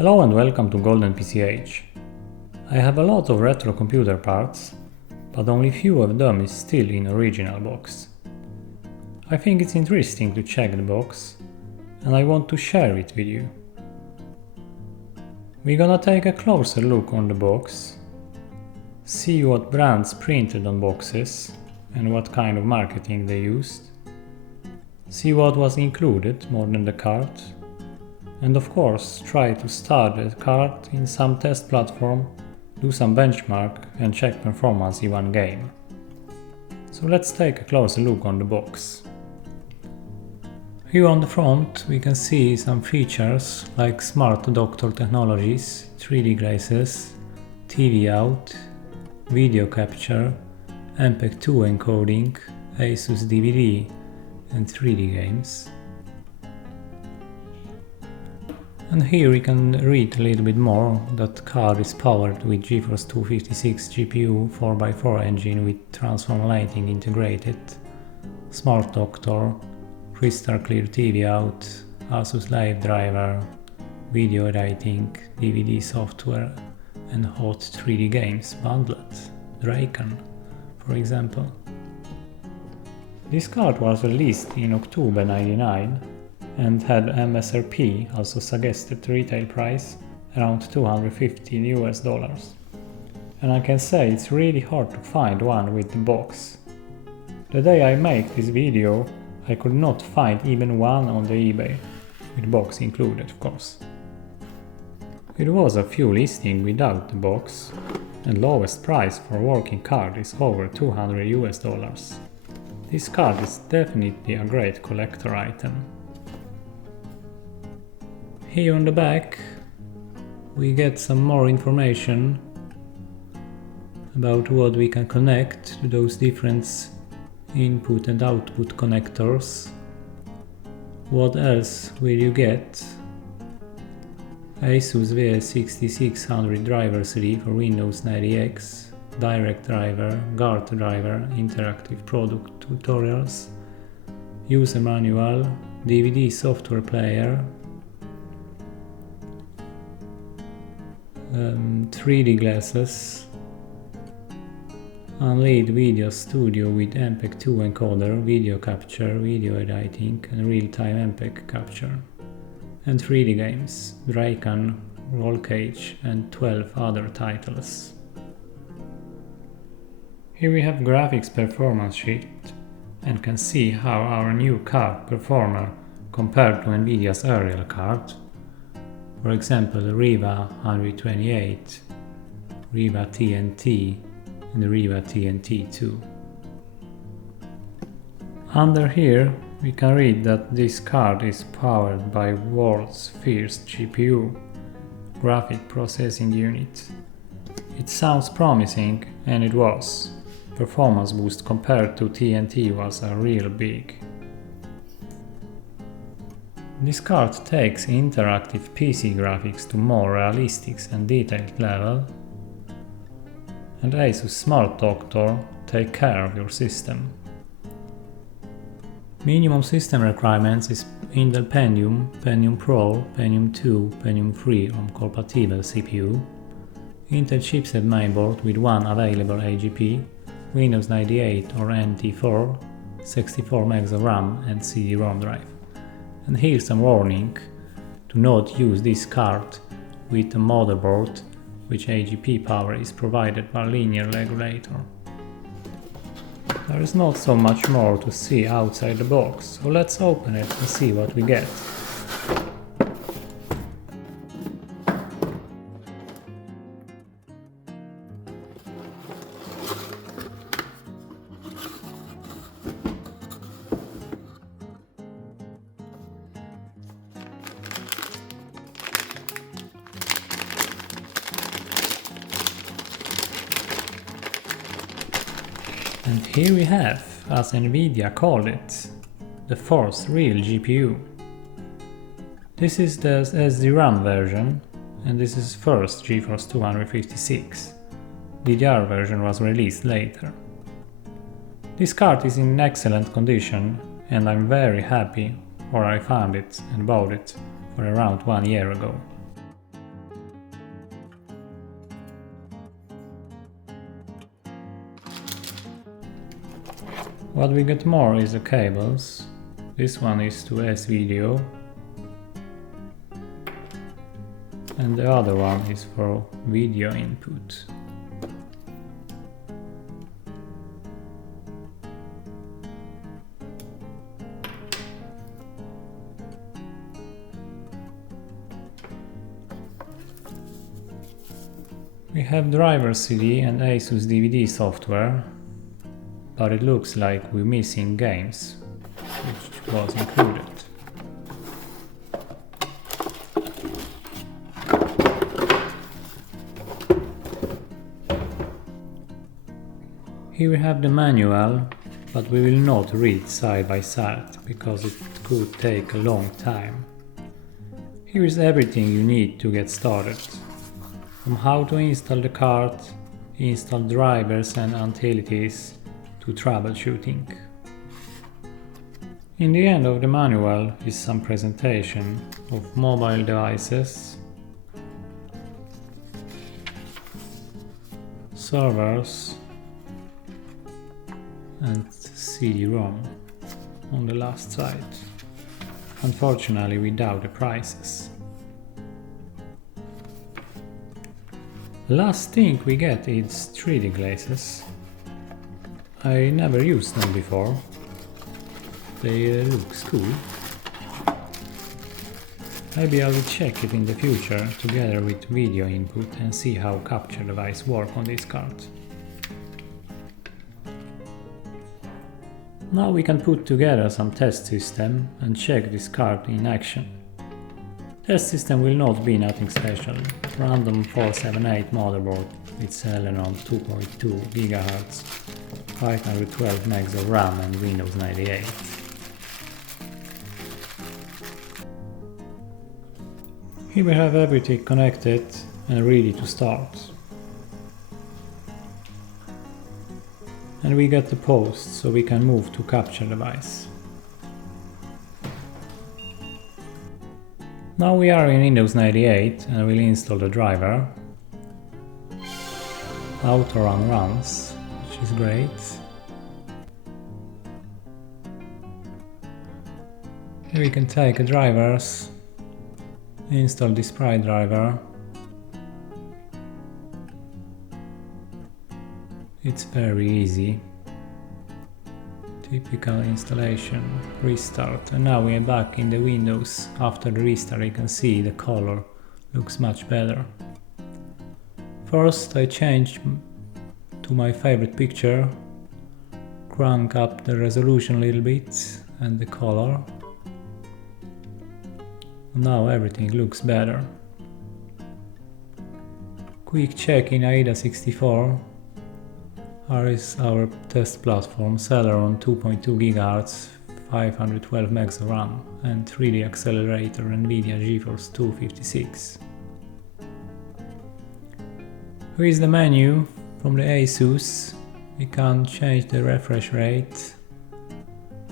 Hello and welcome to Golden PCH. I have a lot of retro computer parts, but only few of them is still in original box. I think it's interesting to check the box, and I want to share it with you. We're gonna take a closer look on the box, see what brands printed on boxes and what kind of marketing they used, see what was included more than the card, and of course try to start the card in some test platform, do some benchmark and check performance in one game. So let's take a closer look on the box. Here on the front we can see some features like smart doctor technologies, 3D glasses, TV out, video capture, MPEG-2 encoding, ASUS DVD and 3D games. And here we can read a little bit more that card is powered with GeForce 256 GPU 4x4 engine with transform lighting integrated, smart doctor, crystal clear TV out, ASUS live driver, video editing, DVD software and hot 3D games bundled, Draken for example. This card was released in October 99 and had MSRP, also suggested retail price, around $250. And I can say it's really hard to find one with the box. The day I make this video I could not find even one on the eBay, with box included of course. There was a few listing without the box, and lowest price for working card is over $200. This card is definitely a great collector item. Here on the back we get some more information about what we can connect to those different input and output connectors. What else will you get? ASUS VS6600 driver CD for Windows 90X, direct driver, guard driver, interactive product tutorials, user manual, DVD software player, 3D glasses, Unlead Video Studio with MPEG-2 encoder, video capture, video editing and real-time MPEG capture, and 3D games, Draken, Roll Cage and 12 other titles. Here we have graphics performance sheet and can see how our new card performer compared to Nvidia's aerial card. For example, the Riva 128, Riva TNT and the Riva TNT2. Under here we can read that this card is powered by world's first GPU, graphic processing unit. It sounds promising, and it was. Performance boost compared to TNT was a real big. This card takes interactive PC graphics to more realistic and detailed level, and ASUS Smart Doctor take care of your system. Minimum system requirements is Intel Pentium, Pentium Pro, Pentium 2, Pentium 3 compatible CPU, Intel chipset mainboard with one available AGP, Windows 98 or NT4, 64 MB of RAM and CD-ROM drive. And here's some warning to not use this card with a motherboard which AGP power is provided by linear regulator. There is not so much more to see outside the box, so let's open it and see what we get. And here we have, as Nvidia called it, the fourth real GPU. This is the SDRAM version, and this is first GeForce 256. DDR version was released later. This card is in excellent condition, and I'm very happy, for I found it and bought it for around 1 year ago. What we get more is the cables. This one is to S-Video and the other one is for video input. We have driver CD and ASUS DVD software, but it looks like we're missing games, which was included. Here we have the manual, but we will not read side by side, because it could take a long time. Here is everything you need to get started. From how to install the card, install drivers and utilities, to troubleshooting. In the end of the manual is some presentation of mobile devices, servers and CD-ROM on the last side, unfortunately without the prices. Last thing we get is 3D glasses. I never used them before. They look cool. Maybe I will check it in the future together with video input and see how capture device work on this card. Now we can put together some test system and check this card in action. Test system will not be nothing special. Random 478 motherboard with Celeron 2.2 GHz, 512 MB of RAM and Windows 98. Here we have everything connected and ready to start. And we get the post so we can move to capture device. Now we are in Windows 98 and we'll install the driver. Autorun runs, which is great. Here we can take a drivers, install the sprite driver. It's very easy. Typical installation, restart, and now we are back in the Windows. After the restart you can see the color looks much better. First I changed to my favorite picture, crank up the resolution a little bit and the color. Now everything looks better. Quick check in AIDA 64. Here is our test platform, Celeron 2.2 GHz, 512 MB of RAM and 3D accelerator NVIDIA GeForce 256. Here is the menu from the ASUS. We can change the refresh rate,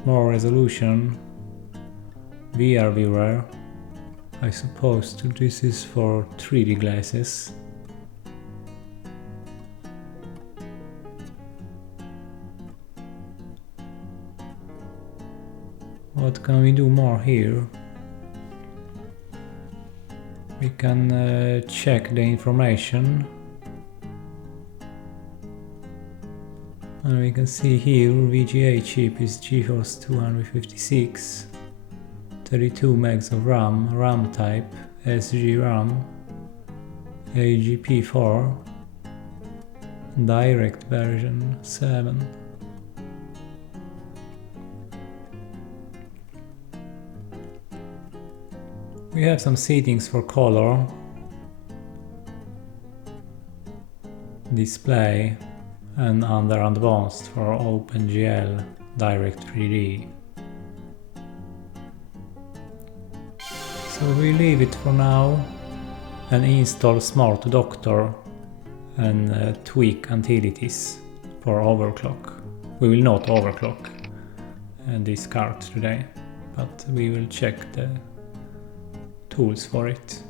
more resolution, VR viewer. I suppose this is for 3D glasses. What can we do more here? We can check the information. And we can see here VGA chip is GeForce 256, 32 MB of RAM, RAM type, SG-RAM, AGP4, direct version 7. We have some settings for color, display, and under advanced for OpenGL Direct 3D. So we leave it for now and install Smart Doctor and tweak utilities for overclock. We will not overclock this card today, but we will check the tools for it.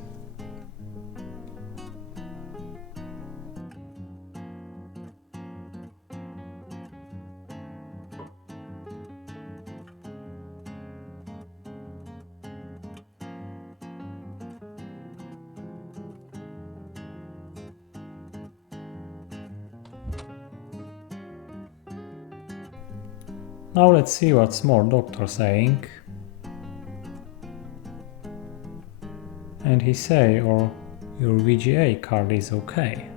Now let's see what's more doctor saying. And he say, or your VGA card is okay.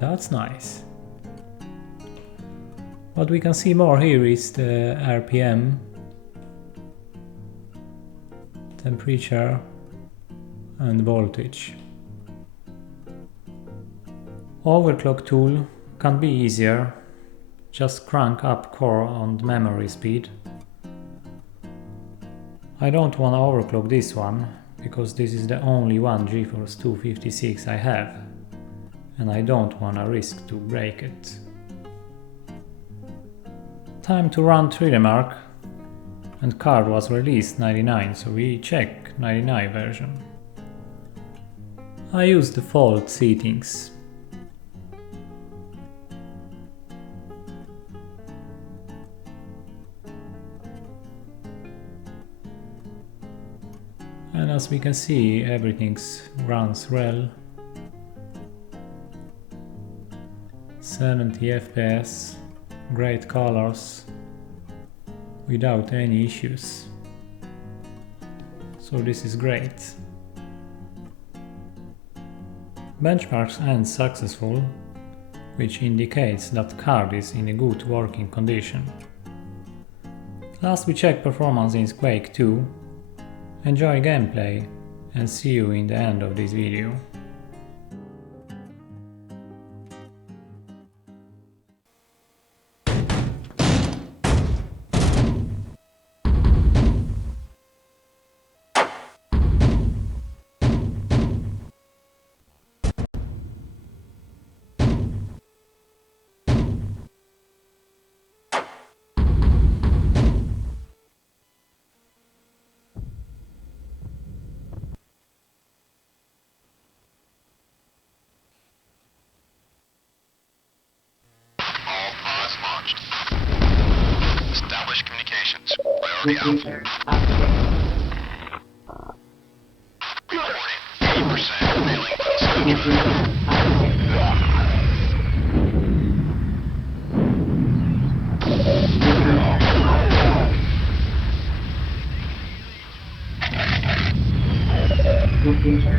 That's nice. What we can see more here is the RPM, temperature and voltage. Overclock tool can be easier. Just crank up core and memory speed. I don't want to overclock this one, because this is the only one GeForce 256 I have, and I don't want to risk to break it. Time to run 3D Mark, and card was released 99, so we check 99 version. I use default settings. And as we can see, everything runs well. 70 FPS, great colors, without any issues. So this is great. Benchmarks end successful, which indicates that card is in a good working condition. Last we check performance in Quake 2. Enjoy gameplay and see you in the end of this video. Establish communications. Priority Computer out. update. Reporting 80% failing Computer update. Computer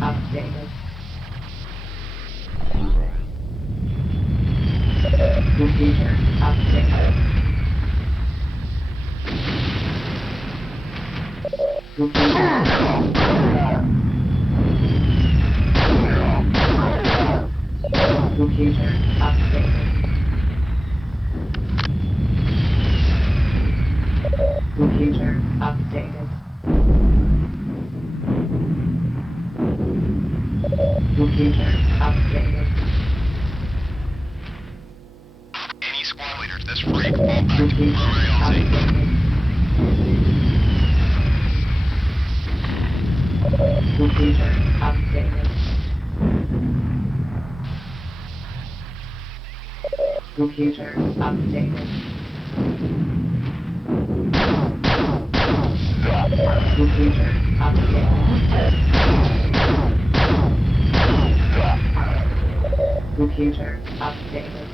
update. Computer updated. Computer updated. Computer updated. Computer updated. Computer updated. Any squad leaders, this freak fall back to Computer priority. updated. Computer updated. Computer updated. Computer updated. Computer updated.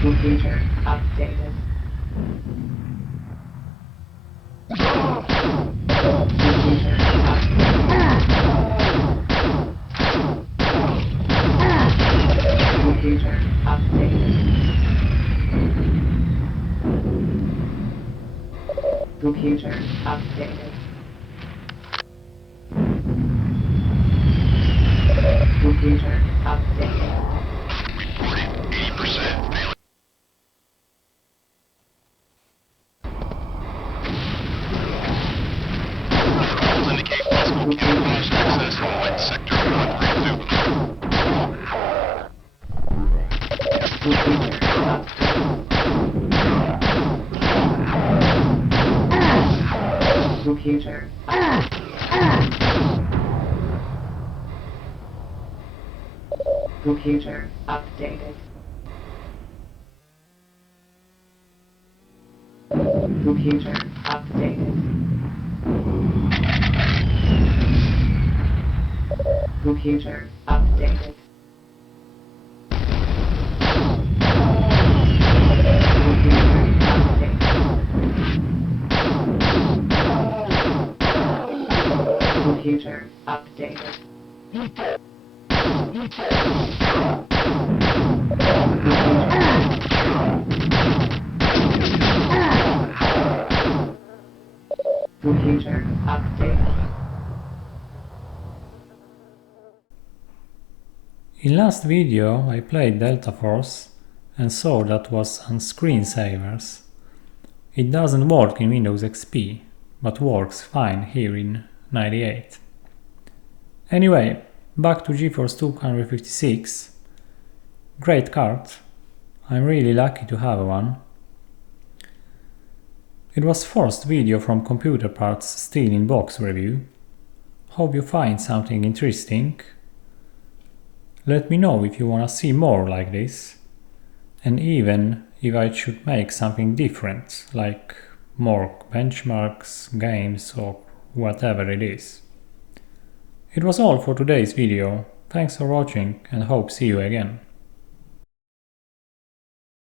Computer updated. Computer updated. Computer updated. Computer updated. Computer updated. Reporting 80% failing. Controls indicate possible camouflage access in wet sector 132. Computer updated. Computer Computer updated. Computer updated. Computer updated. Computer updated. Computer updated. In last video I played Delta Force and saw that was on screensavers. It doesn't work in Windows XP, but works fine here in 98. Anyway, back to GeForce 256. Great card. I'm really lucky to have one. It was first video from Computer Parts Still in Box review. Hope you find something interesting. Let me know if you wanna see more like this, and even if I should make something different, like more benchmarks, games or whatever it is. It was all for today's video. Thanks for watching and hope see you again.